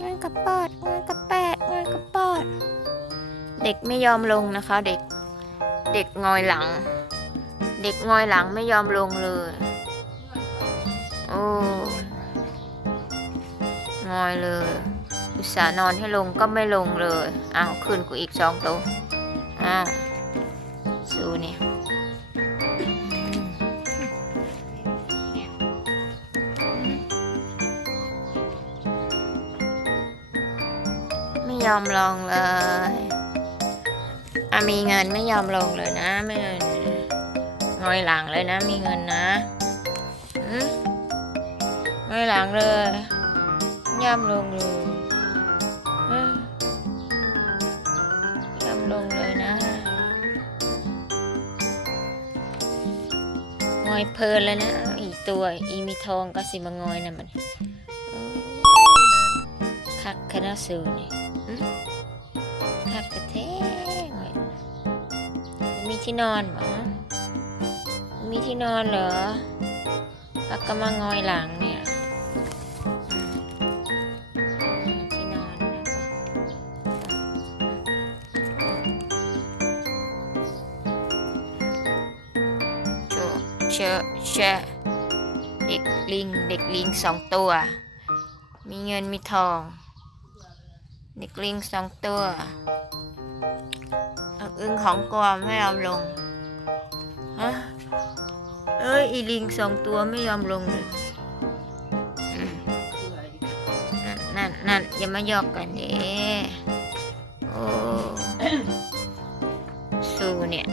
งอยกระปอดงอยกระแปดงอยกระปอด เด็กไม่ยอมลงนะคะ เด็ก เด็กงอยหลัง เด็กงอยหลังไม่ยอมลงเลยโอ้งอยเลย อุตส่าห์นอนให้ลงก็ไม่ลงเลย อ้าวขึ้นกูอีกสองตัวอ้าว ไม่ยอมลงเลยอะมีเงินไม่ยอมลงเลยนะไม่เงินงอยหลังเลยนะ มีเงินนะอืมงอยหลังเลยยอมลงเลยยอมลงเลยนะงอยเพลินเลยนะ อีตัวอีมีทองก็สิมางอยนะมันคักคณะสูนี่ มีที่นอนเหรอ มีที่นอนเหรอพักก็มางอยหลังเนี่ยที่นอนนะคะโชเชอะแชเด็กลิง เด็กลิงสองตัว มีเงินมีทอง เด็กลิงสองตัว อึ้งของกวามไม่ยอมลงฮะเอ้ยอีลิงสองตัวไม่ยอมลงเลยนั่นนั่นนั่นอย่ามาหยอกกันเด้โอ้สู้เนี่ย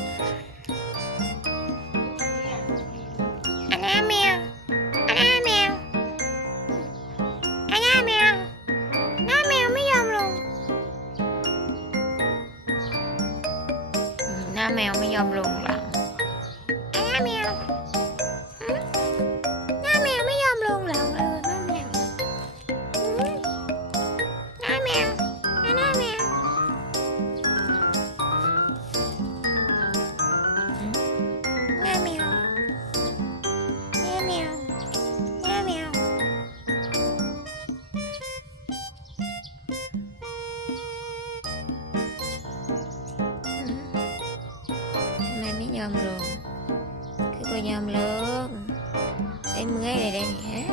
แมวไม่ยอมลงหลังอันนี้แมวำไมไม่ยอมลงคื